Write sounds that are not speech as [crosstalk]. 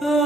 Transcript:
Oh. [laughs]